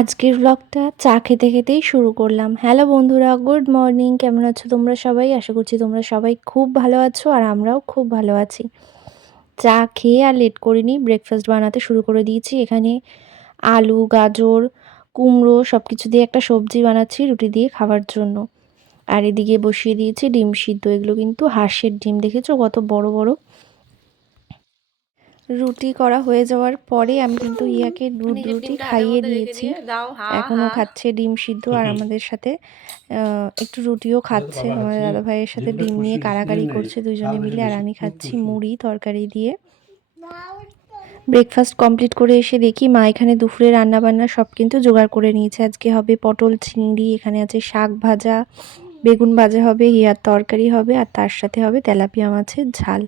আজকের ব্লগটা চা খেতে খেতেই শুরু করলাম। হ্যালো বন্ধুরা, গুড মর্নিং। কেমন আছো তোমরা সবাই? আশা করছি তোমরা সবাই খুব ভালো আছো আর আমরাও খুব ভালো আছি। চা খেয়ে আর লেট করিনি, ব্রেকফাস্ট বানাতে শুরু করে দিয়েছি। এখানে আলু, গাজর, কুমড়ো সব কিছু দিয়ে একটা সবজি বানাচ্ছি রুটি দিয়ে খাওয়ার জন্য। আর এদিকে বসিয়ে দিয়েছি ডিম সিদ্ধ। এগুলো কিন্তু হাঁসের ডিম, দেখেছো কত বড় বড়। রুটি করা হয়ে যাওয়ার পরে আমি কিন্তু ইয়াকে দুধ রুটি খাইয়ে দিয়েছি। এখনও খাচ্ছে ডিম সিদ্ধ আর আমাদের সাথে একটু রুটিও খাচ্ছে। আমাদের দাদা ভাইয়ের সাথে ডিম নিয়ে কাড়াকাড়ি করছে দুজনে মিলে, আর আমি খাচ্ছি মুড়ি তরকারি দিয়ে। ব্রেকফাস্ট কমপ্লিট করে এসে দেখি মা এখানে দুপুরে রান্নাবান্না সব কিন্তু জোগাড় করে নিয়েছে। আজকে হবে পটল চিংড়ি, এখানে আছে শাক ভাজা, বেগুন ভাজা হবে, হিয়ার তরকারি হবে, আর তার সাথে হবে তেলাপিয়া মাছের ঝাল।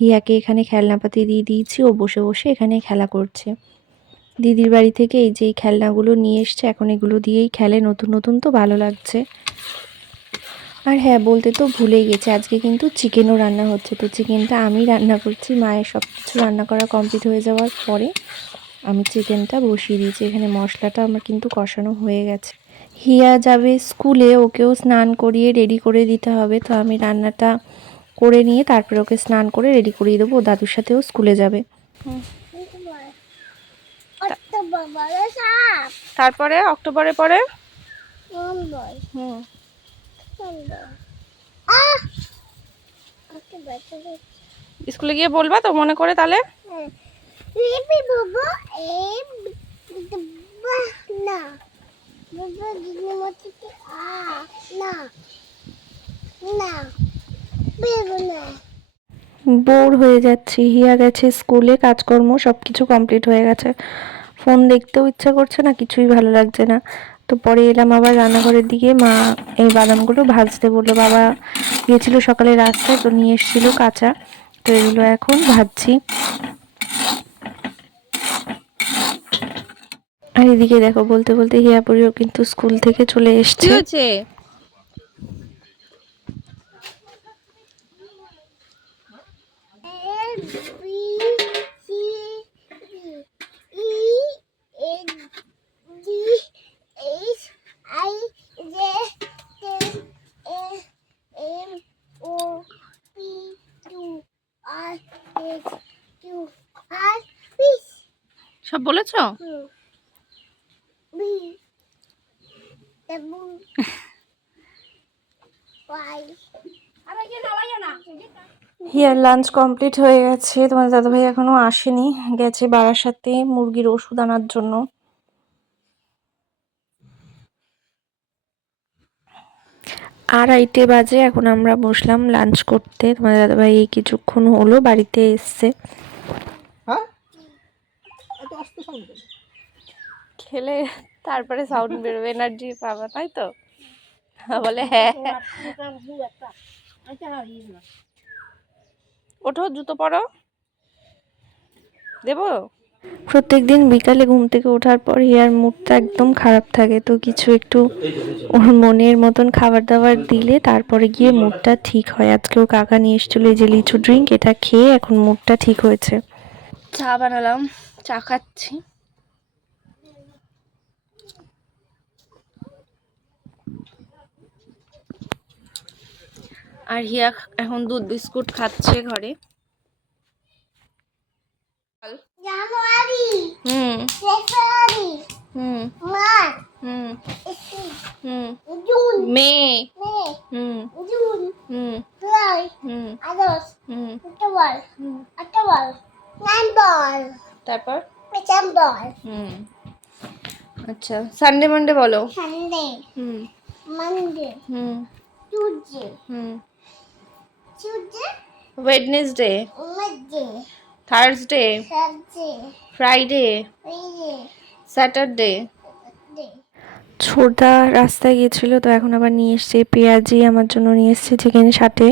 হিয়াকে এখানে খেলনাপাতি দিয়ে দিয়েছি, ও বসে বসে এখানে খেলা করছে। দিদির বাড়ি থেকে এই যে খেলনাগুলো নিয়ে এসছে, এখন এগুলো দিয়েই খেলে। নতুন নতুন তো ভালো লাগছে। আর হ্যাঁ, বলতে তো ভুলেই গেছে, আজকে কিন্তু চিকেনও রান্না হচ্ছে। তো চিকেনটা আমি রান্না করছি। মায়ের সব কিছু রান্না করা কমপ্লিট হয়ে যাওয়ার পরে আমি চিকেনটা বসিয়ে দিয়েছি। এখানে মশলাটা আমার কিন্তু কষানো হয়ে গেছে। হিয়া যাবে স্কুলে, ওকেও স্নান করিয়ে রেডি করে দিতে হবে। তো আমি রান্নাটা করে নিয়ে তারপরে ওকে স্নান করে রেডি করিয়ে দেবো। দাদুর সাথেও স্কুলে যাবে। তারপরে অক্টোবরে পরে স্কুলে গিয়ে বলবা তো মনে করে তাহলে। বোর হয়ে যাচ্ছি। হিয়া গেছে স্কুলে, কাজকর্ম সব কিছু কমপ্লিট হয়ে গেছে। ফোন দেখতেও ইচ্ছা করছে না, কিছুই ভালো লাগছে না। তো পরে এলাম আবার রান্নাঘরের দিকে। মা এই বাদামগুলো ভাজতে বললো। বাবা গিয়েছিল সকালে রাস্তায়, তো নিয়ে এসেছিল কাঁচা। তো এগুলো এখন ভাজছি। আর এদিকে দেখো, বলতে বলতে হিয়া পরিও কিন্তু স্কুল থেকে চলে এসছে। সব বলেছ? হিয়ার লাঞ্চ কমপ্লিট হয়ে গেছে। তোমার দাদাভাই এখনো আসেনি, গেছে বারাসাতে মুরগির ওষুধ আনার জন্য। আড়াইটে বাজে, এখন আমরা বসলাম লাঞ্চ করতে। তোমার দাদাভাই এই কিছুক্ষণ হলো বাড়িতে এসছে। খেলে তারপরে সাউন্ড বেরোবে, এনার্জি পাবা, তাই তো? বলে হ্যাঁ। ওঠো, জুতো পরো, দেবো। প্রত্যেকদিন বিকালে ঘুম থেকে ওঠার পর হিয়ার মুডটা একদম খারাপ থাকে। তো কিছু একটু ওর মনের মতন খাবার দাবার দিলে তারপরে গিয়ে মুডটা ঠিক হয়। আজকেও কাকা নিয়ে এসেছিল এই যে লিচু ড্রিঙ্ক, এটা খেয়ে এখন মুডটা ঠিক হয়েছে। চা বানালাম, চা খাচ্ছি। আর হিয়া এখন দুধ বিস্কুট খাচ্ছে ঘরে। January, June, May, June, July, August, October, November, তারপর ডিসেম্বর। আচ্ছা, সানডে মানডে বলো। Sunday, Monday, Tuesday, Wednesday, Thursday, Friday, Saturday. ছোটা রাস্তায় গিয়েছিল, তো এখন আবার নিয়ে এসছে পেঁয়াজি, আমার জন্য নিয়ে এসছে চিকেন সাথে,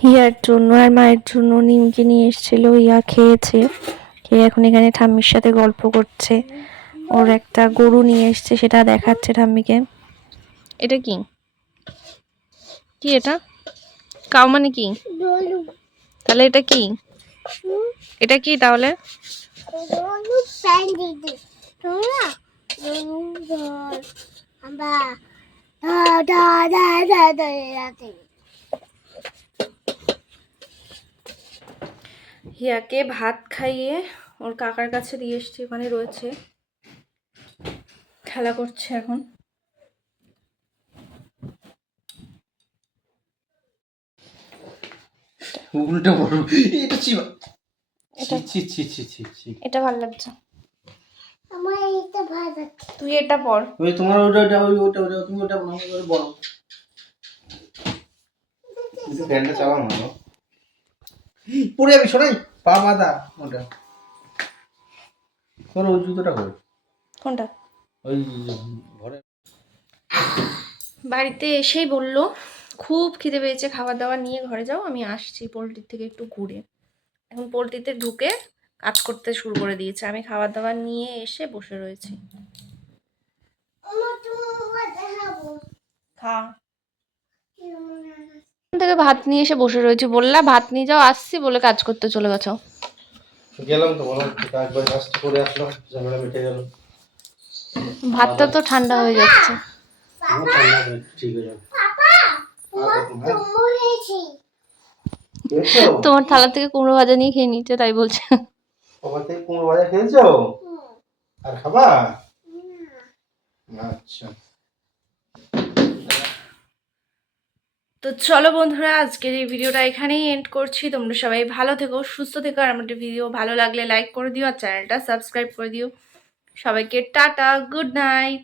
হিয়ার জন্য আর মায়ের জন্য নিমকি নিয়ে এসেছিল। ইয়া খেয়েছে, খেয়ে এখন এখানে ঠাম্মির সাথে গল্প করছে। ওর একটা গরু নিয়ে এসছে, সেটা দেখাচ্ছে ঠাম্মিকে। এটা কি কি এটা? কাউ মানে কি? তাহলে এটা কি? এটা কি তাহলে? হিয়াকে ভাত খাইয়ে ওর কাকার কাছে দিয়ে এসছি, ওখানে রয়েছে, খেলা করছে এখন। উল্টো বড় এটা চিবা, এটা ভালো লাগছে আমার, এটা ভালো লাগছে। তুই এটা পর, ওই তোমার ওটা তুমি ওটা বড় একটু ফ্যানটা চালাও না, পুরো যাবি শোনাই পা বাঁধা ওটা তোর ওই জুতোটা কই? কোনটা? ওই ঘরে। বাড়িতে এসেই বললো খুব খিদে পেয়েছে, খাবার দাবার নিয়ে ঘরে যাও, আমি আসছি পোল্ট্রির থেকে একটু ঘুরে। এখন পোল্ট্রিতে ঢুকে কাজ করতে শুরু করে দিয়েছে, আমি খাবার দাবার নিয়ে এসে বসে রয়েছি। খা থেকে ভাত নিয়ে এসে বসে রয়েছি, বললা ভাত নিয়ে যাও, আসছি বলে কাজ করতে চলে গেছো। গেলাম তো বলো, একবার কাজটা করে আসলাম, ঝামেলা মিটে গেল। ভাতটা তো ঠান্ডা হয়ে যাচ্ছে। ঠিক হয়ে যাবে। তোমার থালা থেকে কুমড়ো ভাজা নিয়ে খেয়ে নিচ্ছে, তাই বলছে। ওখান থেকে কুমড়ো ভাজা খেয়েছো আর খাবা? আচ্ছা, তো চলো বন্ধুরা, আজকের এই ভিডিওটা এখানেই এন্ড করছি। তোমরা সবাই ভালো থেকো, সুস্থ থেকো, আর আমাদের ভিডিও ভালো লাগলে লাইক করে দিও আর চ্যানেলটা সাবস্ক্রাইব করে দিও। সবাইকে টাটা, গুড নাইট।